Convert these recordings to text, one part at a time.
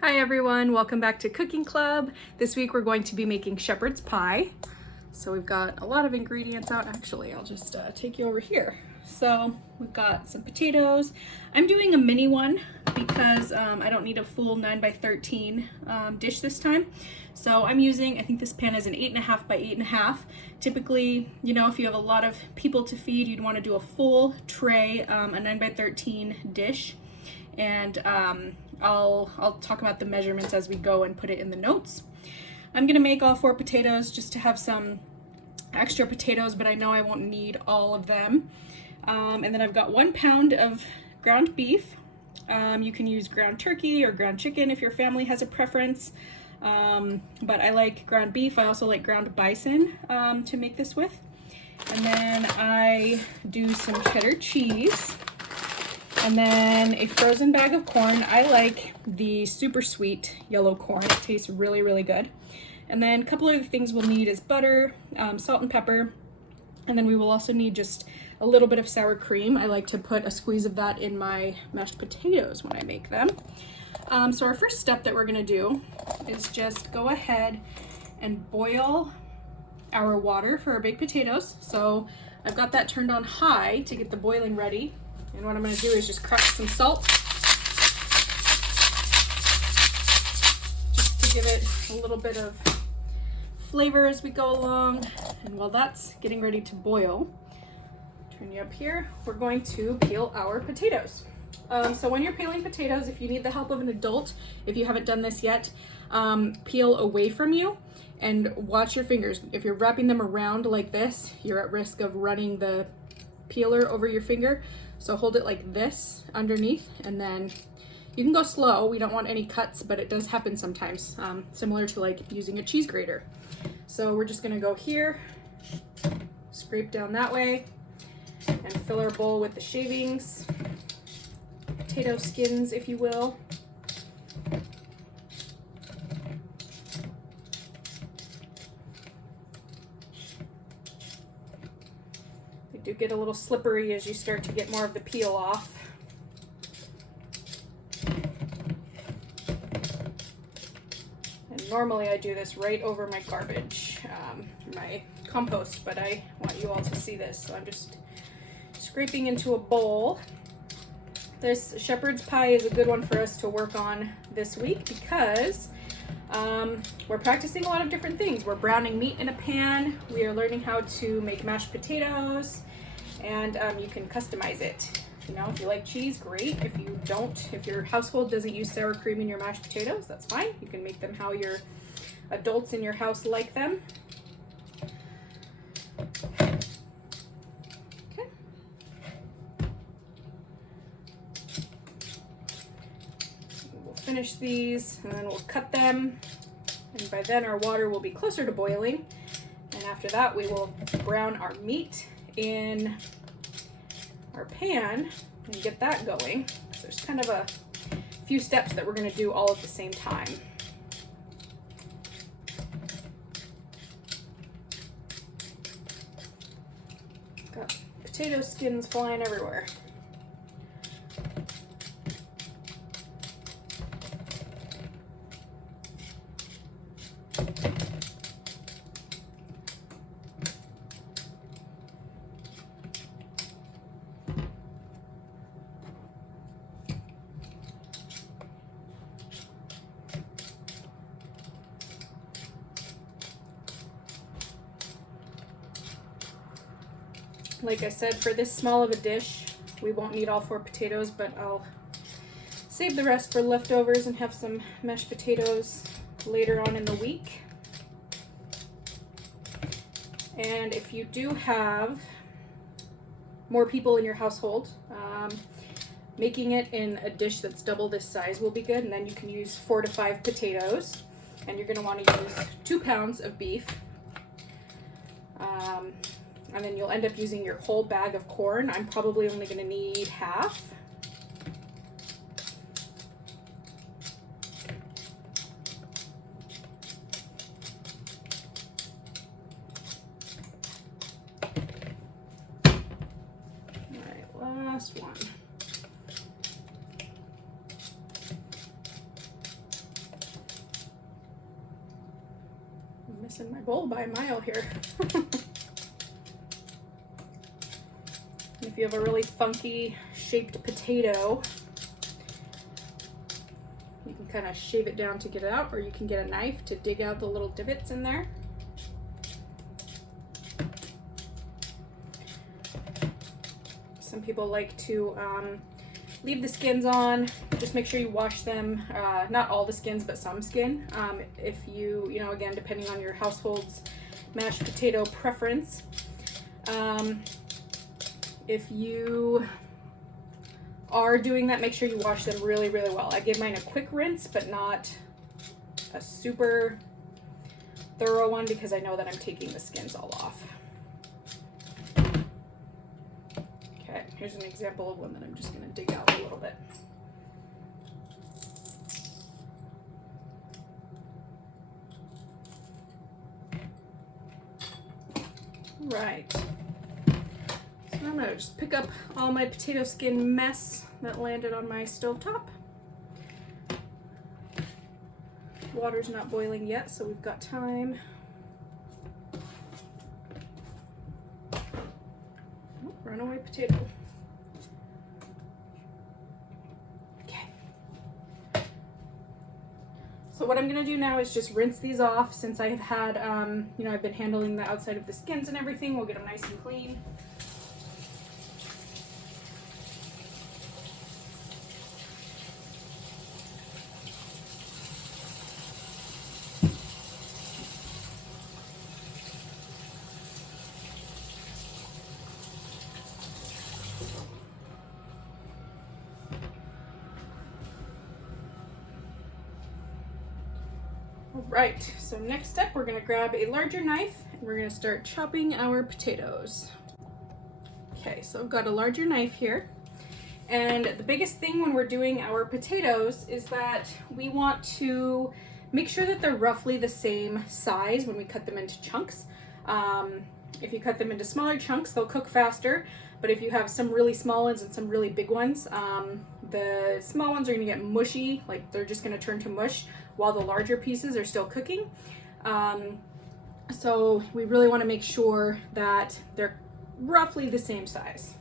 Hi everyone, welcome back to Cooking Club. This week we're going to be making shepherd's pie. So we've got a lot of ingredients out. Actually, I'll just take you over here. So we've got some potatoes. I'm doing a mini one because I don't need a full 9x13 dish this time. So I'm using, I think this pan is an 8.5 by 8.5. Typically, you know, if you have a lot of people to feed, you'd want to do a full tray, a 9x13 dish. And I'll talk about the measurements as we go and put it in the notes. I'm gonna make all 4 potatoes just to have some extra potatoes, but I know I won't need all of them. And then I've got 1 pound of ground beef. You can use ground turkey or ground chicken if your family has a preference. But I like ground beef. I also like ground bison to make this with. And then I do some cheddar cheese. And then a frozen bag of corn. I like the super sweet yellow corn. It tastes really, really good. And then a couple of the things we'll need is butter, salt and pepper. And then we will also need just a little bit of sour cream. I like to put a squeeze of that in my mashed potatoes when I make them. So our first step that we're gonna do is just go ahead and boil our water for our baked potatoes. So I've got that turned on high to get the boiling ready. And what I'm going to do is just crush some salt, just to give it a little bit of flavor as we go along. And while that's getting ready to boil, turn you up here, we're going to peel our potatoes. So when you're peeling potatoes, if you need the help of an adult, if you haven't done this yet, peel away from you and watch your fingers. If you're wrapping them around like this, you're at risk of running the peeler over your finger. So hold it like this underneath, and then you can go slow. We don't want any cuts, but it does happen sometimes, similar to like using a cheese grater. So we're just gonna go here, scrape down that way, and fill our bowl with the shavings, potato skins, if you will. Do get a little slippery as you start to get more of the peel off. And normally I do this right over my garbage, my compost, but I want you all to see this. So I'm just scraping into a bowl. This shepherd's pie is a good one for us to work on this week because we're practicing a lot of different things. We're browning meat in a pan. We are learning how to make mashed potatoes. And you can customize it. You know, if you like cheese, great. If you don't, if your household doesn't use sour cream in your mashed potatoes, that's fine. You can make them how your adults in your house like them. Okay. We'll finish these and then we'll cut them. And by then our water will be closer to boiling. And after that, we will brown our meat in our pan and get that going. So there's kind of a few steps that we're going to do all at the same time. Got potato skins flying everywhere. Like I said, for this small of a dish, we won't need all 4 potatoes, but I'll save the rest for leftovers and have some mashed potatoes later on in the week. And if you do have more people in your household, making it in a dish that's double this size will be good, and then you can use 4 to 5 potatoes, and you're going to want to use 2 pounds of beef. And then you'll end up using your whole bag of corn. I'm probably only going to need half. All right, last one. missing my bowl by a mile here. If you have a really funky shaped potato, you can kind of shave it down to get it out, or you can get a knife to dig out the little divots in there. Some people like to leave the skins on. Just make sure you wash them, not all the skins, but some skin. If you know, again, depending on your household's mashed potato preference. If you are doing that, make sure you wash them really, really well. I give mine a quick rinse, but not a super thorough one because I know that I'm taking the skins all off. Okay, here's an example of one that I'm just gonna dig out a little bit. Right. So I'm gonna just pick up all my potato skin mess that landed on my stovetop. Water's not boiling yet, so we've got time. Oh, runaway potato. Okay. So what I'm gonna do now is just rinse these off since I have had, you know, I've been handling the outside of the skins and everything. We'll get them nice and clean. Right, so next step, we're gonna grab a larger knife and we're gonna start chopping our potatoes. Okay, so I've got a larger knife here. And the biggest thing when we're doing our potatoes is that we want to make sure that they're roughly the same size when we cut them into chunks. If you cut them into smaller chunks, they'll cook faster. But if you have some really small ones and some really big ones, the small ones are gonna get mushy, like they're just gonna turn to mush, while the larger pieces are still cooking. So we really wanna make sure that they're roughly the same size.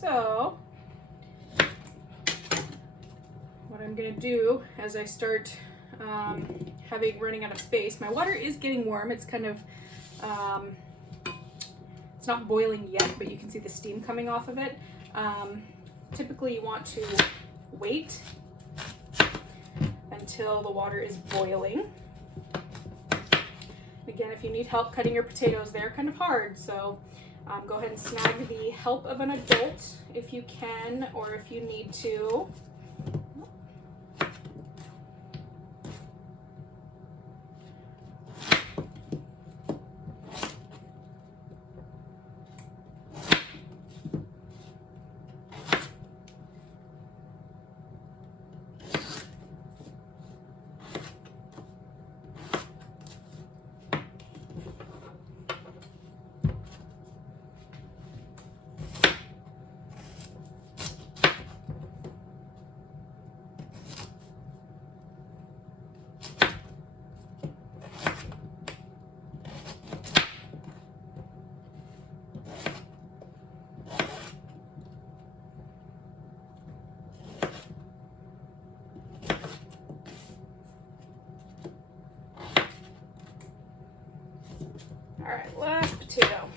So what I'm gonna do as I start running out of space, my water is getting warm. It's kind of, it's not boiling yet, but you can see the steam coming off of it. Typically you want to wait until the water is boiling. Again, if you need help cutting your potatoes, they're kind of hard, so go ahead and snag the help of an adult if you can, or if you need to. All right, last potato.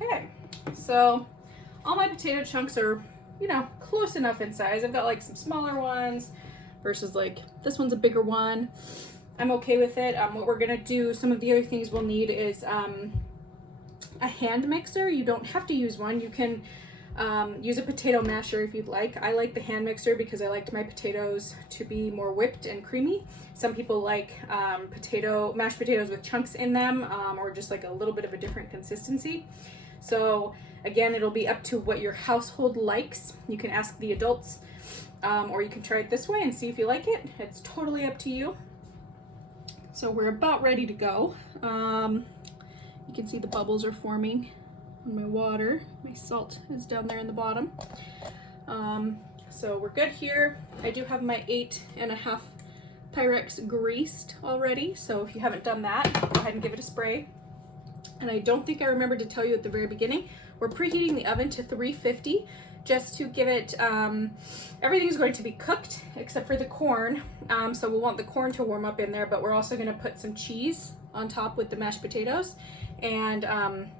Okay, so all my potato chunks are you know, close enough in size. I've got like some smaller ones versus like this one's a bigger one. I'm okay with it. What we're gonna do, some of the other things we'll need is a hand mixer. You don't have to use one. You can use a potato masher if you'd like. I like the hand mixer because I liked my potatoes to be more whipped and creamy. Some people like mashed potatoes with chunks in them, or just like a little bit of a different consistency. So again, it'll be up to what your household likes. You can ask the adults, or you can try it this way and see if you like it. It's totally up to you. So we're about ready to go. You can see the bubbles are forming on my water. My salt is down there in the bottom. So we're good here. I do have my 8.5 Pyrex greased already. So if you haven't done that, go ahead and give it a spray. And I don't think I remembered to tell you at the very beginning, we're preheating the oven to 350 just to give it, everything's going to be cooked except for the corn. So we'll want the corn to warm up in there, but we're also gonna put some cheese on top with the mashed potatoes, and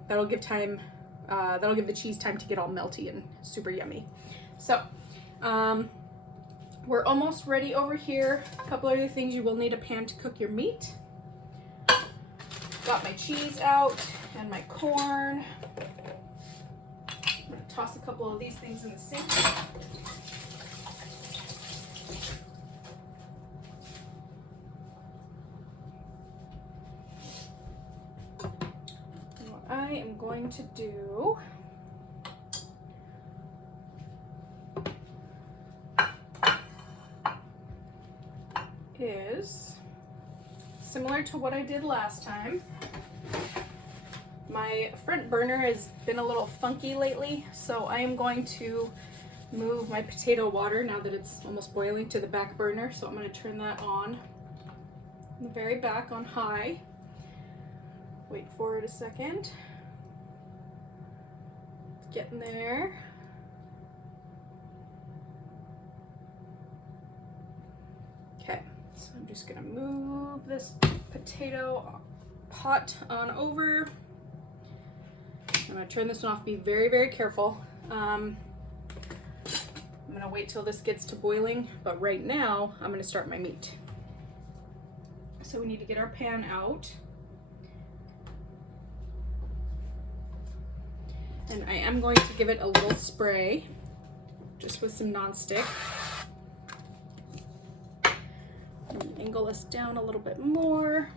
that'll give the cheese time to get all melty and super yummy. So we're almost ready over here. A couple other things: you will need a pan to cook your meat. Got my cheese out and my corn. I'm gonna toss a couple of these things in the sink. And what I am going to do is similar to what I did last time. My front burner has been a little funky lately, so I am going to move my potato water now that it's almost boiling to the back burner. So I'm going to turn that on in the very back on high. Wait for it a second. It's getting there. Okay, so I'm just going to move this potato pot on over. I'm going to turn this one off. Be very, very careful. I'm going to wait till this gets to boiling, but right now I'm going to start my meat. So we need to get our pan out. And I am going to give it a little spray, just with some nonstick. Angle this down a little bit more.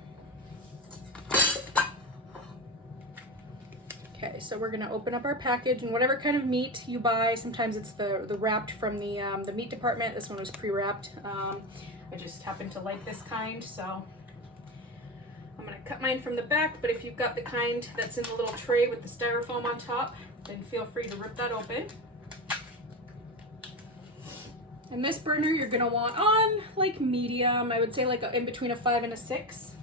Okay, so we're gonna open up our package, and whatever kind of meat you buy, sometimes it's the wrapped from the meat department. This one was pre-wrapped. I just happen to like this kind, so I'm gonna cut mine from the back, but if you've got the kind that's in the little tray with the styrofoam on top, then feel free to rip that open. And this burner you're gonna want on like medium, I would say like in between a 5 and a 6.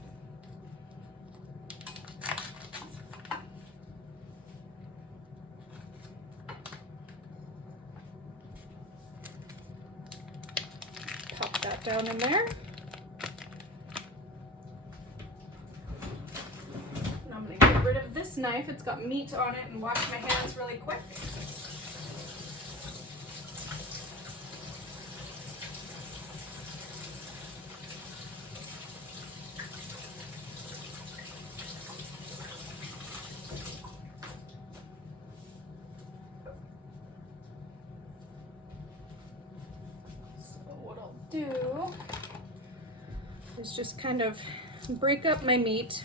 Pop that down in there. And I'm gonna get rid of this knife. It's got meat on it, and wash my hands really quick. Do is just kind of break up my meat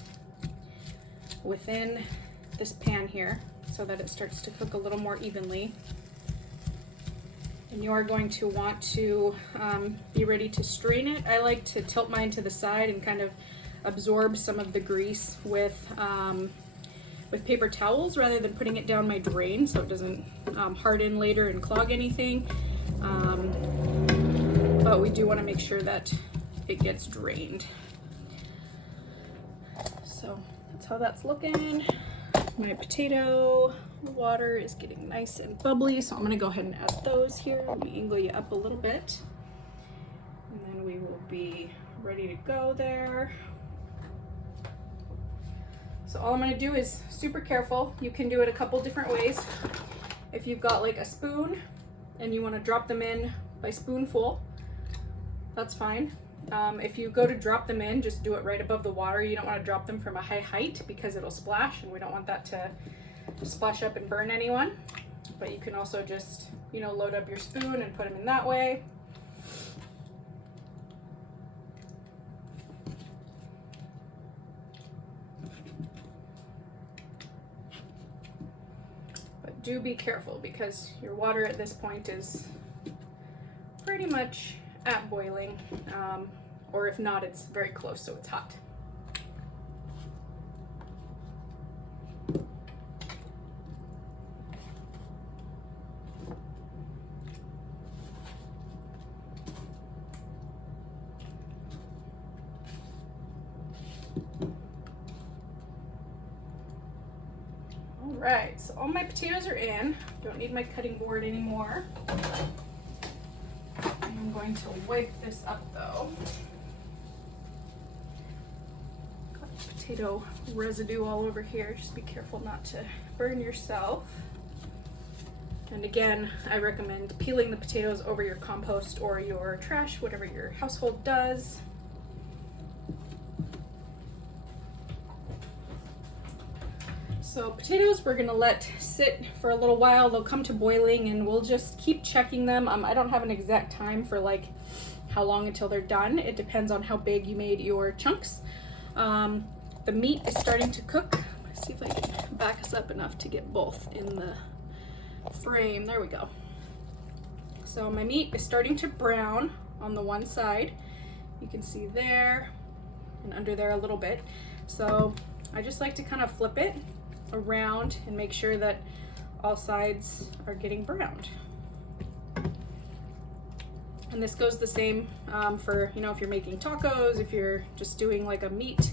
within this pan here so that it starts to cook a little more evenly. And you are going to want to be ready to strain it. I like to tilt mine to the side and kind of absorb some of the grease with paper towels rather than putting it down my drain so it doesn't harden later and clog anything. But we do want to make sure that it gets drained. So that's how that's looking. My potato water is getting nice and bubbly, so I'm going to go ahead and add those here. Let me angle you up a little bit, and then we will be ready to go there. So all I'm going to do is super careful. You can do it a couple different ways. If you've got like a spoon and you want to drop them in by spoonful, that's fine. If you go to drop them in, just do it right above the water. You don't want to drop them from a high height because it'll splash, and we don't want that to splash up and burn anyone. But you can also just, you know, load up your spoon and put them in that way. But do be careful because your water at this point is pretty much at boiling, or if not, it's very close, so it's hot. All right, so all my potatoes are in. Don't need my cutting board anymore. I'm going to wipe this up though. Got potato residue all over here. Just be careful not to burn yourself. And again, I recommend peeling the potatoes over your compost or your trash, whatever your household does. So potatoes we're gonna let sit for a little while. They'll come to boiling and we'll just keep checking them. I don't have an exact time for like how long until they're done. It depends on how big you made your chunks. The meat is starting to cook. Let's see if I can back us up enough to get both in the frame. There we go. So my meat is starting to brown on the one side. You can see there and under there a little bit. So I just like to kind of flip it around and make sure that all sides are getting browned. And this goes the same for, you know, if you're making tacos, if you're just doing like a meat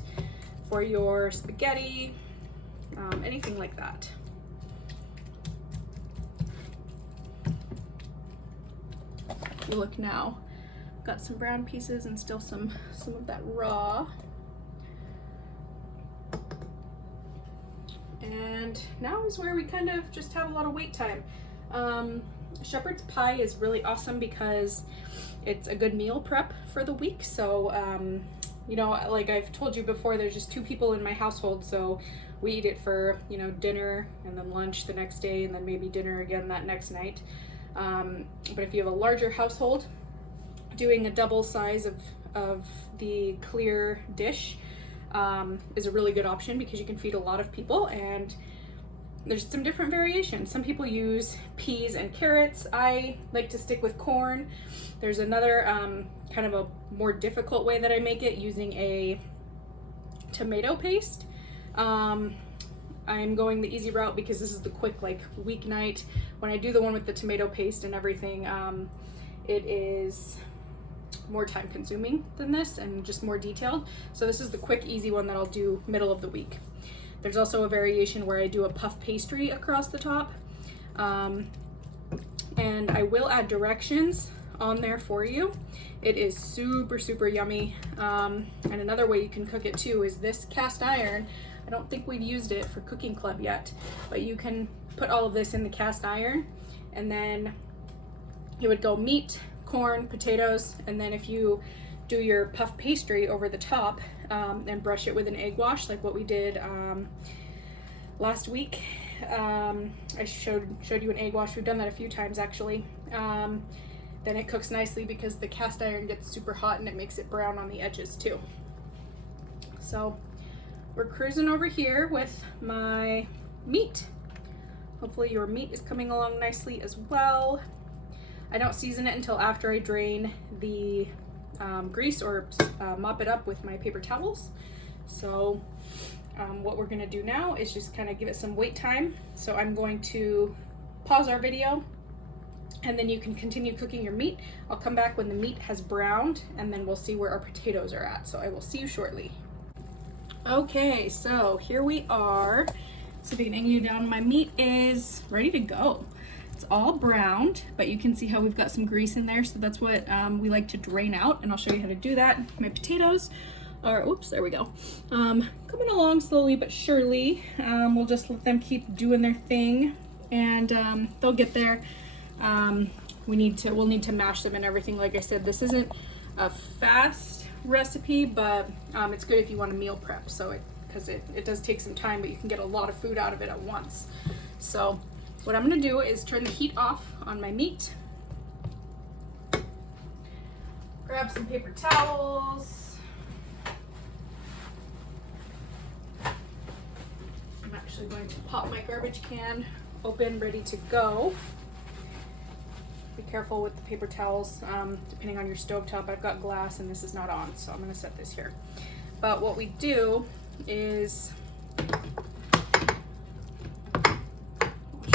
for your spaghetti, anything like that. If you look now, got some brown pieces and still some of that raw. And now is where we kind of just have a lot of wait time. Shepherd's pie is really awesome because it's a good meal prep for the week. So, you know, like I've told you before, there's just 2 people in my household. So we eat it for, you know, dinner and then lunch the next day and then maybe dinner again that next night. But if you have a larger household, doing a double size of the clear dish is a really good option because you can feed a lot of people, and there's some different variations. Some people use peas and carrots. I like to stick with corn. There's another kind of a more difficult way that I make it using a tomato paste. I'm going the easy route because this is the quick like weeknight. When I do the one with the tomato paste and everything, it is more time consuming than this and just more detailed. So this is the quick, easy one that I'll do middle of the week. There's also a variation where I do a puff pastry across the top. And I will add directions on there for you. It is super, super yummy. And another way you can cook it too is this cast iron. I don't think we've used it for cooking club yet, but you can put all of this in the cast iron and then it would go meat, corn, potatoes, and then if you do your puff pastry over the top and brush it with an egg wash like what we did last week. I showed you an egg wash. We've done that a few times actually. Then it cooks nicely because the cast iron gets super hot and it makes it brown on the edges too. So we're cruising over here with my meat. Hopefully your meat is coming along nicely as well. I don't season it until after I drain the grease or mop it up with my paper towels. So what we're gonna do now is just kind of give it some wait time. So I'm going to pause our video and then you can continue cooking your meat. I'll come back when the meat has browned and then we'll see where our potatoes are at. So I will see you shortly. Okay, so here we are. So beginning you down, my meat is ready to go. It's all browned, but you can see how we've got some grease in there, so that's what we like to drain out, and I'll show you how to do that. My potatoes are, oops, there we go, coming along slowly but surely. We'll just let them keep doing their thing, and they'll get there. we'll need to mash them and everything. Like I said, this isn't a fast recipe, but it's good if you want to meal prep. So because it does take some time, but you can get a lot of food out of it at once. So what I'm gonna do is turn the heat off on my meat. Grab some paper towels. I'm actually going to pop my garbage can open, ready to go. Be careful with the paper towels, depending on your stovetop. I've got glass and this is not on, so I'm gonna set this here. But what we do is, I'll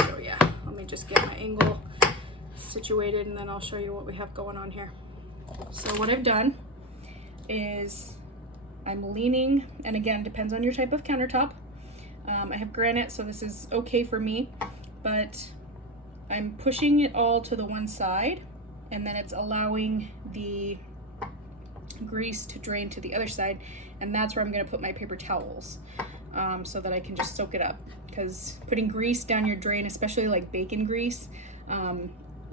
show you. Let me just get my angle situated and then I'll show you what we have going on here. So what I've done is I'm leaning, and again, depends on your type of countertop. I have granite, so this is okay for me, but I'm pushing it all to the one side, and then it's allowing the grease to drain to the other side, and that's where I'm going to put my paper towels, so that I can just soak it up. Because putting grease down your drain, especially like bacon grease,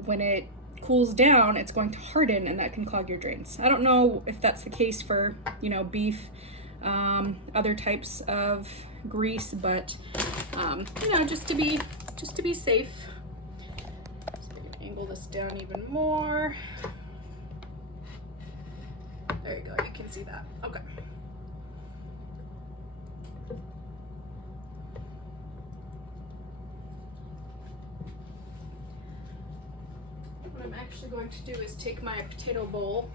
when it cools down, it's going to harden, and that can clog your drains. I don't know if that's the case for, you know, beef, other types of grease, but you know, just to be safe. So I'm gonna angle this down even more. There you go, you can see that. Okay. What I'm actually going to do is take my potato bowl,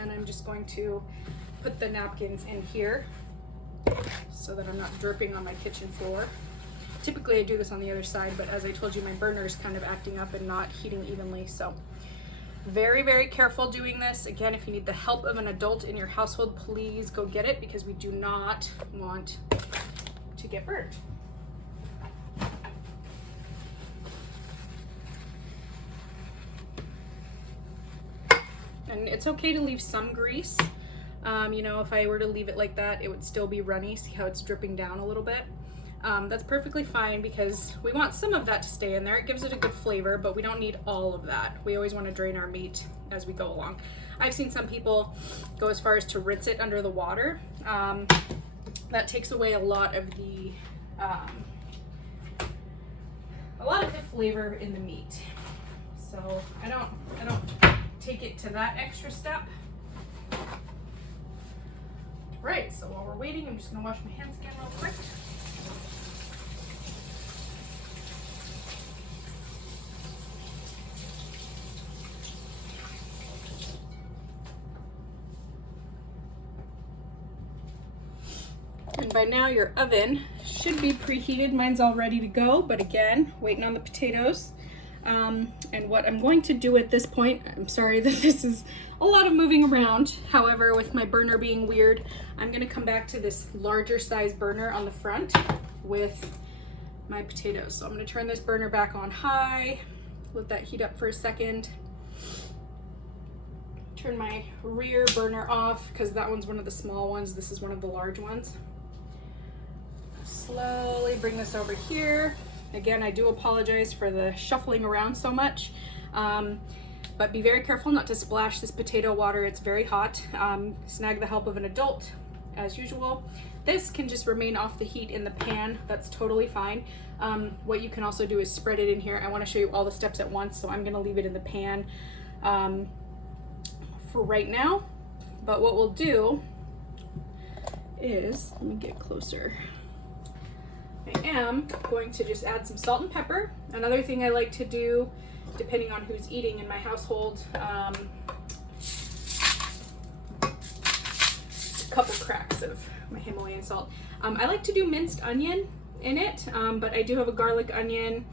and I'm just going to put the napkins in here so that I'm not dripping on my kitchen floor. Typically I do this on the other side, but as I told you, my burner is kind of acting up and not heating evenly, so very, very careful doing this. Again, if you need the help of an adult in your household, please go get it, because we do not want to get burnt. And it's okay to leave some grease. You know, if I were to leave it like that, it would still be runny. See how it's dripping down a little bit? That's perfectly fine, because we want some of that to stay in there. It gives it a good flavor, but we don't need all of that. We always want to drain our meat as we go along. I've seen some people go as far as to rinse it under the water. That takes away a lot of the flavor in the meat. So I don't take it to that extra step. Right, so while we're waiting, I'm just gonna wash my hands again real quick. And by now your oven should be preheated. Mine's all ready to go, but again, waiting on the potatoes. And what I'm going to do at this point, I'm sorry that this is a lot of moving around. However, with my burner being weird, I'm gonna come back to this larger size burner on the front with my potatoes. So I'm gonna turn this burner back on high, let that heat up for a second. Turn my rear burner off, because that one's one of the small ones. This is one of the large ones. Slowly bring this over here. Again, I do apologize for the shuffling around so much, but be very careful not to splash this potato water. It's very hot. Snag the help of an adult, as usual. This can just remain off the heat in the pan. That's totally fine. What you can also do is spread it in here. I want to show you all the steps at once, so I'm going to leave it in the pan for right now. But what we'll do is, let me get closer. I am going to just add some salt and pepper. Another thing I like to do, depending on who's eating in my household, a couple cracks of my Himalayan salt. I like to do minced onion in it, but I do have a garlic onion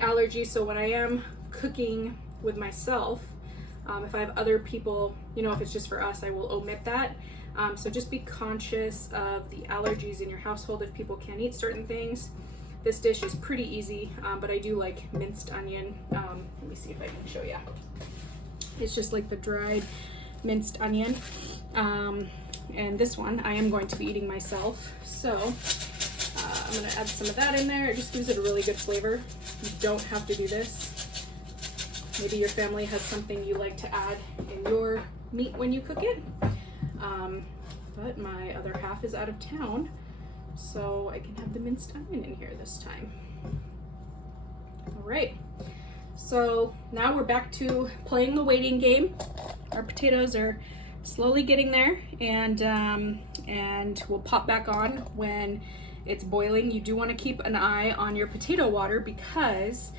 allergy, so when I am cooking with myself, if I have other people, you know, if it's just for us, I will omit that. So just be conscious of the allergies in your household if people can't eat certain things. This dish is pretty easy, but I do like minced onion. Let me see if I can show you. It's just like the dried minced onion. And this one I am going to be eating myself. So I'm gonna add some of that in there. It just gives it a really good flavor. You don't have to do this. maybe your family has something you like to add in your meat when you cook it. But my other half is out of town, so I can have the minced onion in here this time. All right, so now we're back to playing the waiting game. Our potatoes are slowly getting there, and we'll pop back on when it's boiling. You do want to keep an eye on your potato water because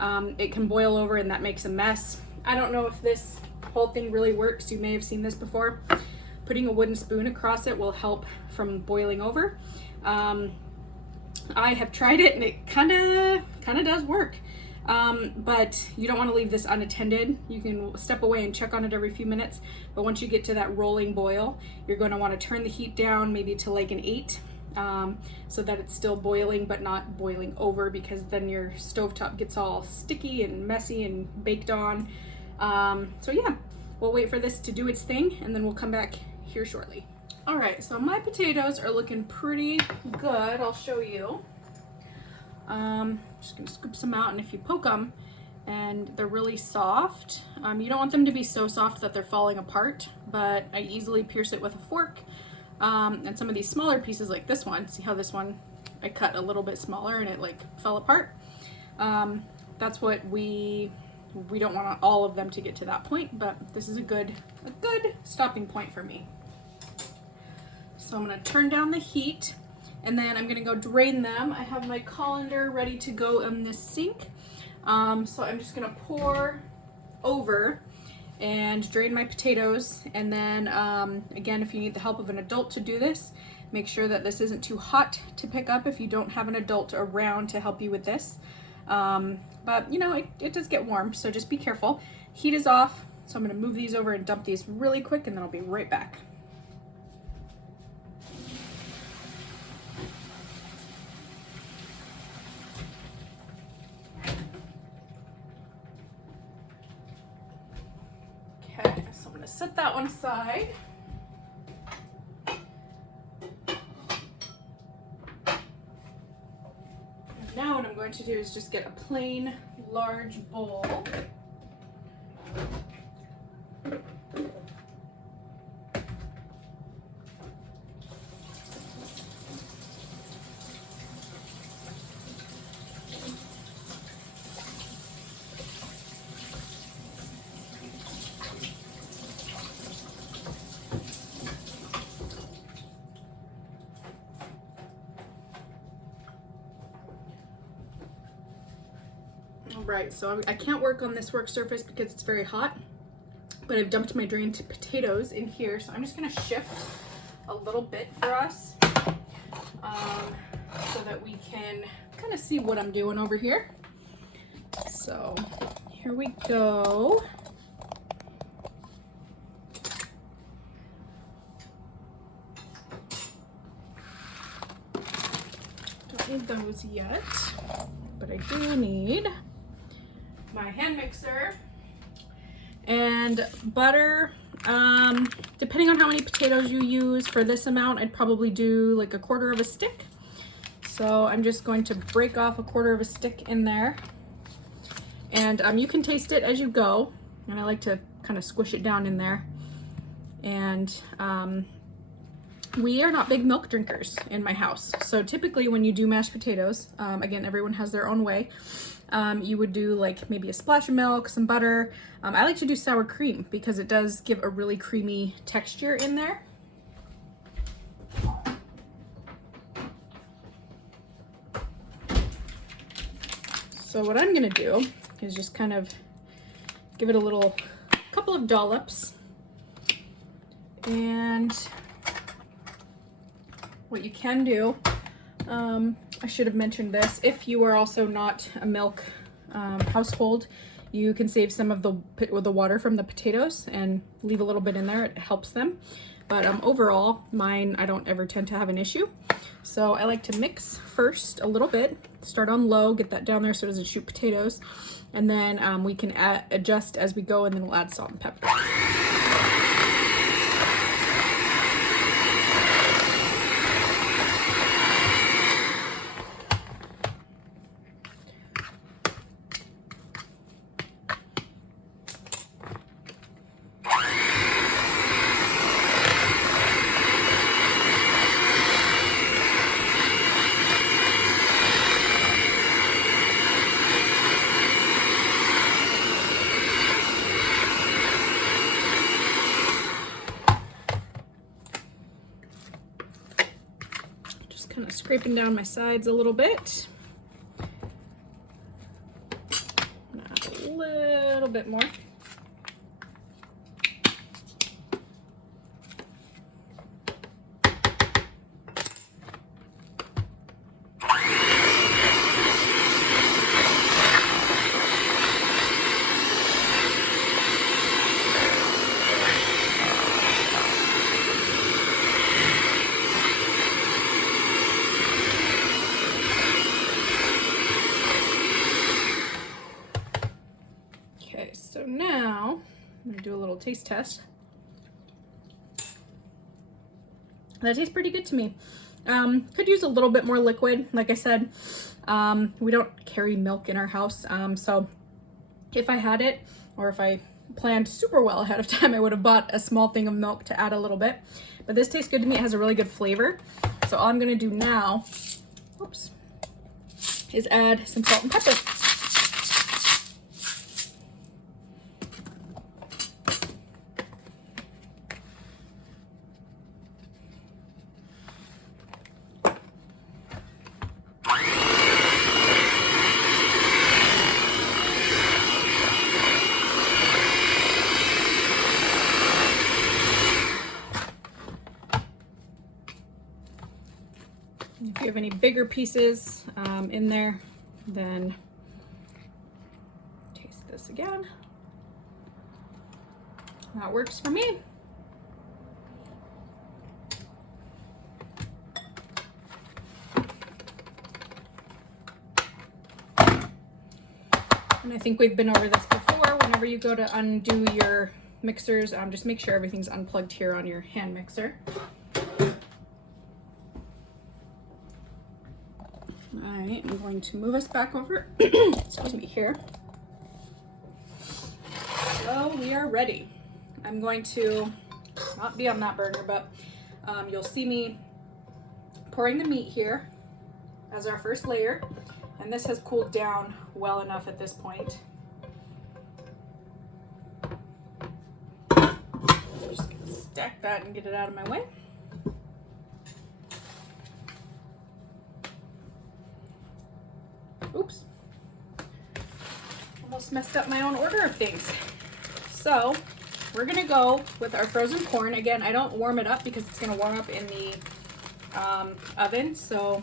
it can boil over and that makes a mess. I don't know if this whole thing really works. You may have seen this before. Putting a wooden spoon across it will help from boiling over. I have tried it and it kind of does work. But you don't want to leave this unattended. You can step away and check on it every few minutes. But once you get to that rolling boil, you're going to want to turn the heat down maybe to like an 8, so that it's still boiling but not boiling over, because then your stovetop gets all sticky and messy and baked on. So yeah, we'll wait for this to do its thing and then we'll come back here shortly. All right, so my potatoes are looking pretty good. I'll show you. Just gonna scoop some out, and if you poke them and they're really soft, you don't want them to be so soft that they're falling apart, but I easily pierce it with a fork. And some of these smaller pieces like this one, see how this one I cut a little bit smaller and it like fell apart. That's what we don't want all of them to get to that point, but this is a good stopping point for me. So I'm gonna turn down the heat and then I'm gonna go drain them. I have my colander ready to go in this sink. So I'm just gonna pour over and drain my potatoes. And then again, if you need the help of an adult to do this, make sure that this isn't too hot to pick up if you don't have an adult around to help you with this. But you know, it does get warm, so just be careful. Heat is off, so I'm gonna move these over and dump these really quick, and then I'll be right back. Okay, so I'm gonna set that one aside. Now what I'm going to do is just get a plain large bowl. Right, so I can't work on this work surface because it's very hot, but I've dumped my drained potatoes in here, so I'm just gonna shift a little bit for us so that we can kind of see what I'm doing over here. So here we go. Don't need those yet, but I do need my hand mixer and butter. Depending on how many potatoes you use for this amount, I'd probably do like 1/4 of a stick. So I'm just going to break off 1/4 of a stick in there, and you can taste it as you go, and I like to kind of squish it down in there. And we are not big milk drinkers in my house, so typically when you do mashed potatoes, again, everyone has their own way. You would do like maybe a splash of milk, some butter. I like to do sour cream because it does give a really creamy texture in there. So what I'm gonna do is just kind of give it a couple of dollops. And what you can do, I should have mentioned this, if you are also not a milk household, you can save some of the water from the potatoes and leave a little bit in there. It helps them. But overall, mine, I don't ever tend to have an issue. So I like to mix first a little bit, start on low, get that down there so it doesn't shoot potatoes. And then we can adjust as we go, and then we'll add salt and pepper. scraping down my sides a little bit. Add a little bit more. So now I'm gonna do a little taste test. That tastes pretty good to me. Could use a little bit more liquid. Like I said, we don't carry milk in our house. So if I had it, or if I planned super well ahead of time, I would have bought a small thing of milk to add a little bit. But this tastes good to me. It has a really good flavor. So all I'm gonna do now, oops, is add some salt and pepper. If you have any bigger pieces in there, then taste this again. That works for me. And I think we've been over this before. Whenever you go to undo your mixers, just make sure everything's unplugged here on your hand mixer. All right, I'm going to move us back over, excuse me, here. So we are ready. I'm going to not be on that burner, but you'll see me pouring the meat here as our first layer. And this has cooled down well enough at this point. Just gonna stack that and get it out of my way. Oops. Almost messed up my own order of things. So we're gonna go with our frozen corn. Again, I don't warm it up because it's gonna warm up in the oven. So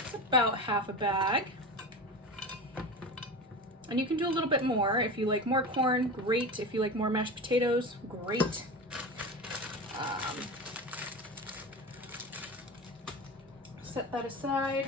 it's about half a bag. And you can do a little bit more. If you like more corn, great. If you like more mashed potatoes, great. Set that aside.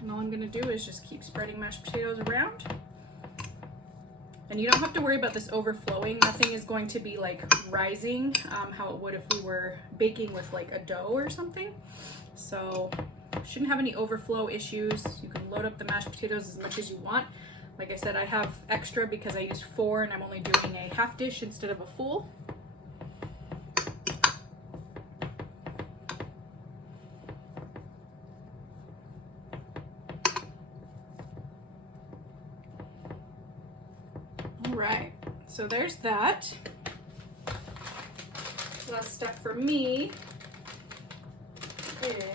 And all I'm gonna do is just keep spreading mashed potatoes around. And you don't have to worry about this overflowing. Nothing is going to be like rising how it would if we were baking with like a dough or something. So shouldn't have any overflow issues. You can load up the mashed potatoes as much as you want. Like I said, I have extra because I used 4 and I'm only doing a half dish instead of a full. Right, so there's that. Last step for me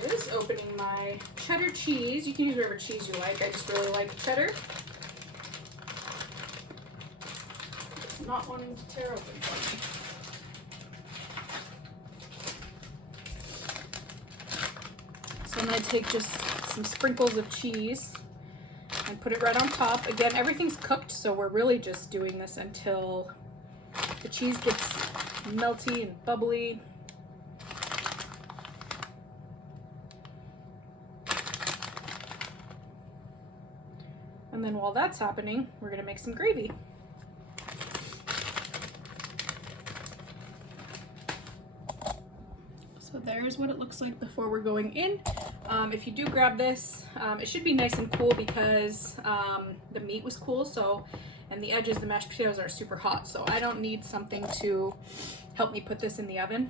is opening my cheddar cheese. You can use whatever cheese you like. I just really like cheddar. It's not wanting to tear open for me. So I'm going to take just some sprinkles of cheese and put it right on top. Again, everything's cooked, so we're really just doing this until the cheese gets melty and bubbly. And then while that's happening, we're gonna make some gravy. there's what it looks like before we're going in. If you do grab this, it should be nice and cool because the meat was cool, so, and the edges, the mashed potatoes are super hot, so I don't need something to help me put this in the oven.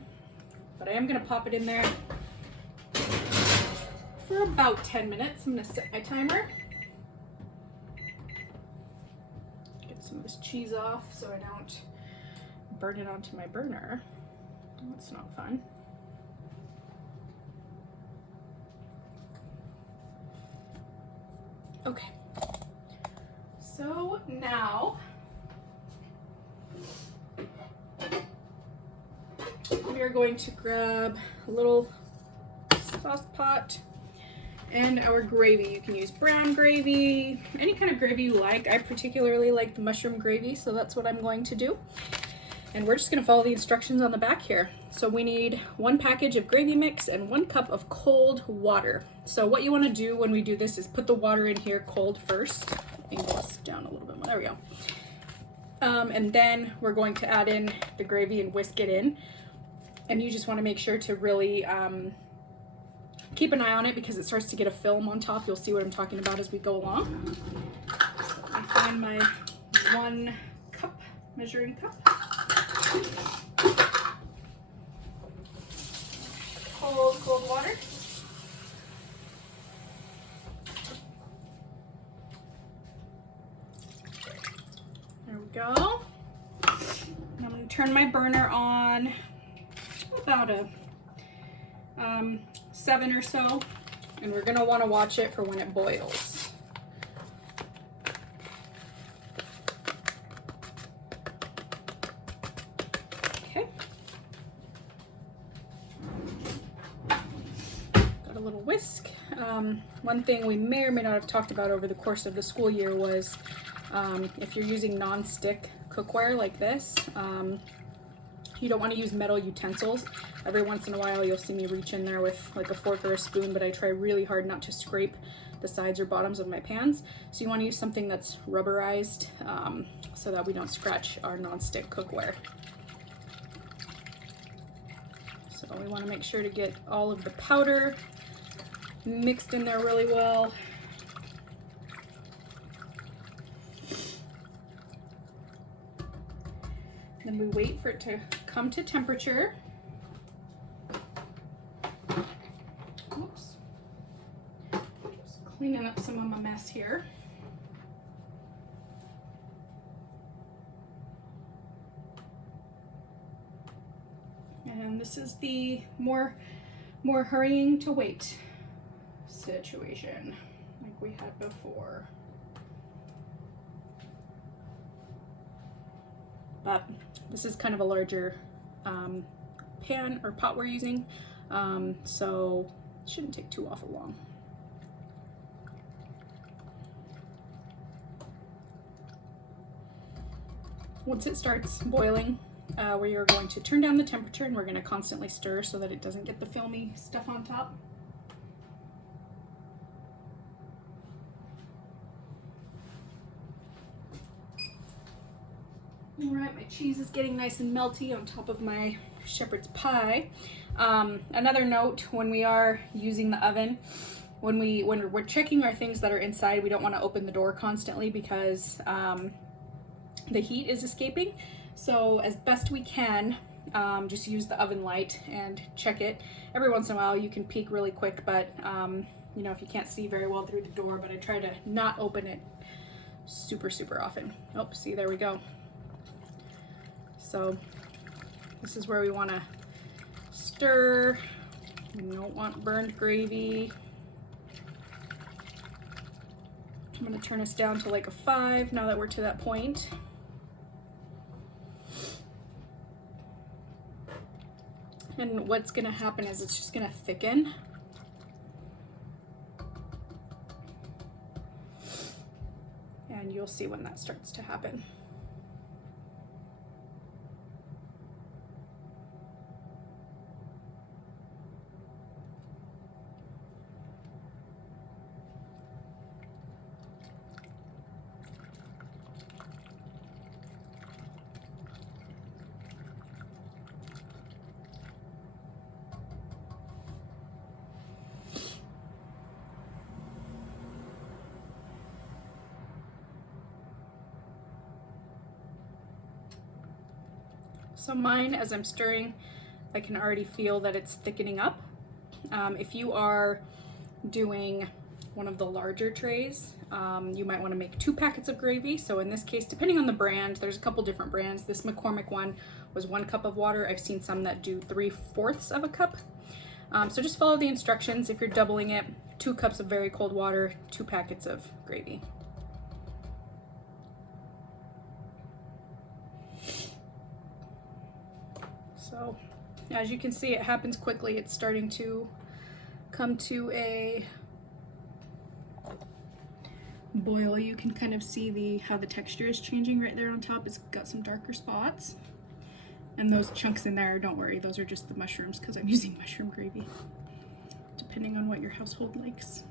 But I am gonna pop it in there for about 10 minutes. I'm gonna set my timer. Get some of this cheese off so I don't burn it onto my burner. That's not fun. Okay, so now we are going to grab a little sauce pot and our gravy. You can use brown gravy, any kind of gravy you like. I particularly like the mushroom gravy, so that's what I'm going to do. And we're just gonna follow the instructions on the back here. So we need 1 package of gravy mix and 1 cup of cold water. So what you wanna do when we do this is put the water in here cold first. Angle this down a little bit more, there we go. And then we're going to add in the gravy and whisk it in. And you just wanna make sure to really keep an eye on it because it starts to get a film on top. You'll see what I'm talking about as we go along. So I find my 1 cup, measuring cup. Cold water. There we go. I'm going to turn my burner on about a 7 or so, and we're going to want to watch it for when it boils. Little whisk. One thing we may or may not have talked about over the course of the school year was if you're using non-stick cookware like this, you don't want to use metal utensils. Every once in a while you'll see me reach in there with like a fork or a spoon, but I try really hard not to scrape the sides or bottoms of my pans. So you want to use something that's rubberized so that we don't scratch our non-stick cookware. So we want to make sure to get all of the powder mixed in there really well. Then we wait for it to come to temperature. Oops. Just cleaning up some of my mess here. And this is the more hurrying to wait situation like we had before. But this is kind of a larger pan or pot we're using, so it shouldn't take too awful long. Once it starts boiling, we are going to turn down the temperature and we're going to constantly stir so that it doesn't get the filmy stuff on top. All right, my cheese is getting nice and melty on top of my shepherd's pie. Another note, when we are using the oven, when we're checking our things that are inside, we don't want to open the door constantly because the heat is escaping. So as best we can, just use the oven light and check it. Every once in a while you can peek really quick, but you know, if you can't see very well through the door, but I try to not open it super often. Oh, see, there we go. So this is where we want to stir. You don't want burned gravy. I'm going to turn us down to like a 5 now that we're to that point. And what's going to happen is it's just going to thicken. And you'll see when that starts to happen. So mine, as I'm stirring, I can already feel that it's thickening up. If you are doing one of the larger trays, you might want to make 2 packets of gravy. So in this case, depending on the brand, there's a couple different brands. This McCormick one was 1 cup of water. I've seen some that do 3/4 of a cup. So just follow the instructions. If you're doubling it, 2 cups of very cold water, 2 packets of gravy. So as you can see, it happens quickly. It's starting to come to a boil. You can kind of see how the texture is changing right there on top. It's got some darker spots. And those chunks in there, don't worry, those are just the mushrooms because I'm using mushroom gravy, depending on what your household likes.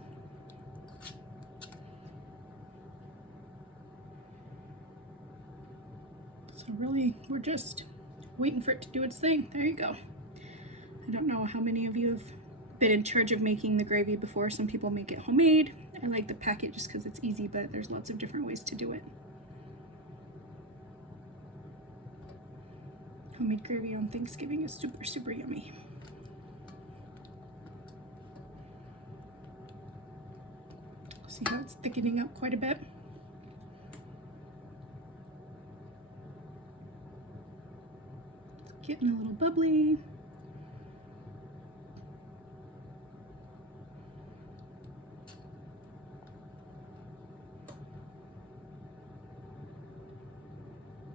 So really, we're just waiting for it to do its thing. There you go. I don't know how many of you have been in charge of making the gravy before. Some people make it homemade. I like the packet just because it's easy, but there's lots of different ways to do it. Homemade gravy on Thanksgiving is super, super yummy. See how it's thickening up quite a bit? It's getting a little bubbly.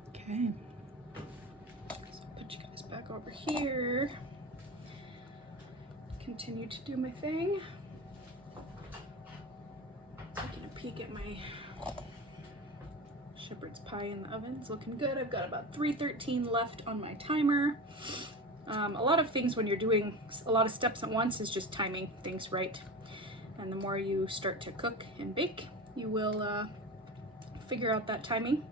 Okay. Back over here, continue to do my thing. Taking a peek at my shepherd's pie in the oven. It's looking good. I've got about 313 left on my timer. A lot of things when you're doing a lot of steps at once is just timing things right. And the more you start to cook and bake, you will figure out that timing.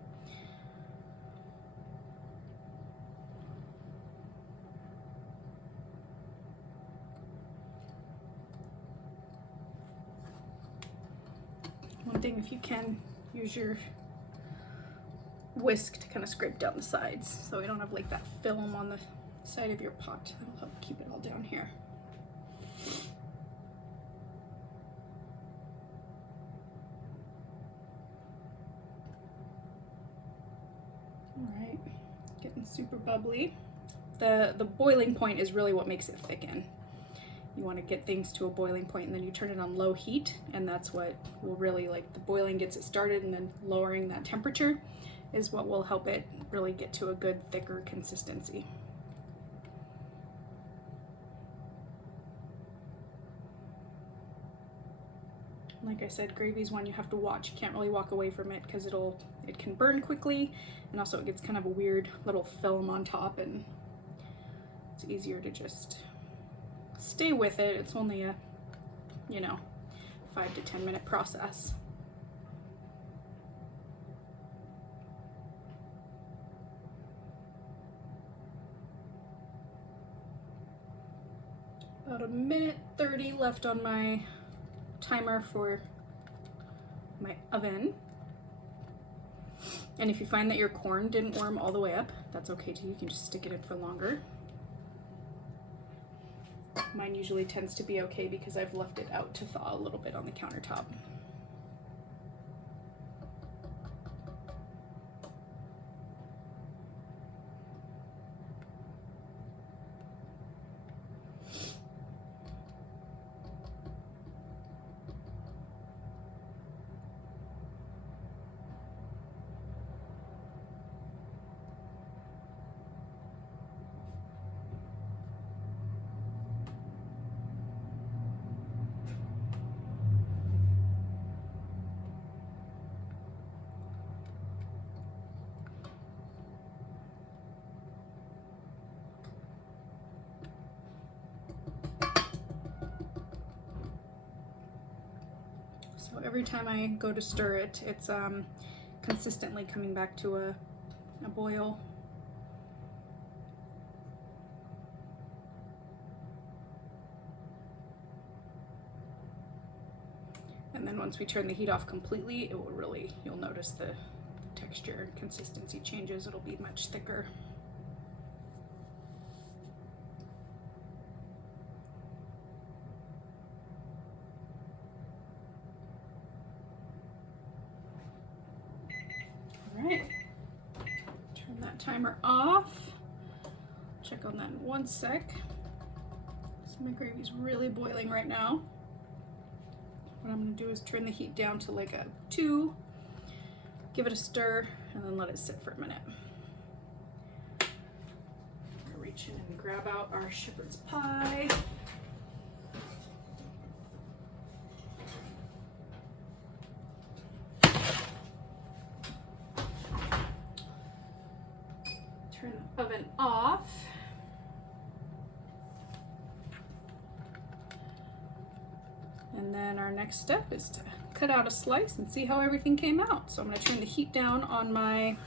One thing, if you can, use your whisk to kind of scrape down the sides so you don't have like that film on the side of your pot. That'll help keep it all down here. All right, getting super bubbly. The boiling point is really what makes it thicken. You want to get things to a boiling point and then you turn it on low heat, and that's what will really, like, the boiling gets it started, and then lowering that temperature is what will help it really get to a good thicker consistency. Like I said, gravy's one you have to watch. You can't really walk away from it because it can burn quickly, and also it gets kind of a weird little film on top, and it's easier to just stay with it. It's only a, 5 to 10 minute process. About 1:30 left on my timer for my oven. And if you find that your corn didn't warm all the way up, that's okay too. You can just stick it in for longer. Mine usually tends to be okay because I've left it out to thaw a little bit on the countertop. So every time I go to stir it, it's consistently coming back to a boil. And then once we turn the heat off completely, it will really, you'll notice the texture and consistency changes. It'll be much thicker. timer off. Check on that in 1 sec. So my gravy's really boiling right now. What I'm gonna do is turn the heat down to like a 2, give it a stir, and then let it sit for a minute. I'm gonna reach in and grab out our shepherd's pie. Turn the oven off. And then our next step is to cut out a slice and see how everything came out. So I'm gonna turn the heat down on my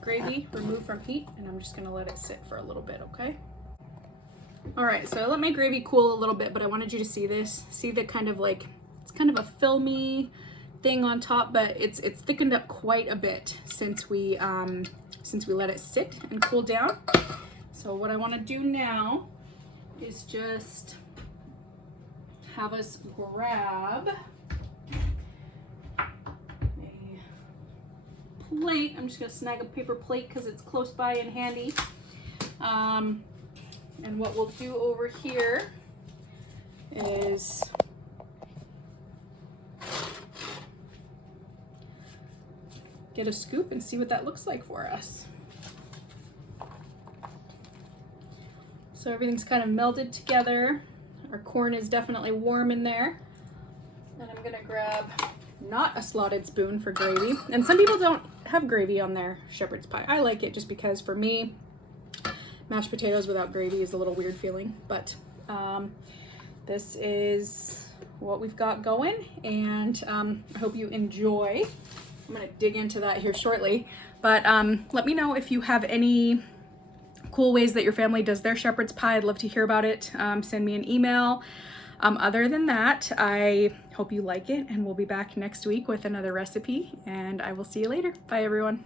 gravy, remove from heat, and I'm just gonna let it sit for a little bit, okay? All right, so I let my gravy cool a little bit, but I wanted you to see this. See the kind of like, it's kind of a filmy thing on top, but it's thickened up quite a bit since we let it sit and cool down. So what I wanna do now is just have us grab a plate. I'm just gonna snag a paper plate because it's close by and handy. And what we'll do over here is get a scoop and see what that looks like for us. So everything's kind of melded together. Our corn is definitely warm in there. And I'm gonna grab not a slotted spoon for gravy. And some people don't have gravy on their shepherd's pie. I like it just because for me, mashed potatoes without gravy is a little weird feeling. But this is what we've got going, and I hope you enjoy. I'm gonna dig into that here shortly. But let me know if you have any cool ways that your family does their shepherd's pie. I'd love to hear about it. Send me an email. Other than that, I hope you like it, and we'll be back next week with another recipe, and I will see you later. Bye, everyone.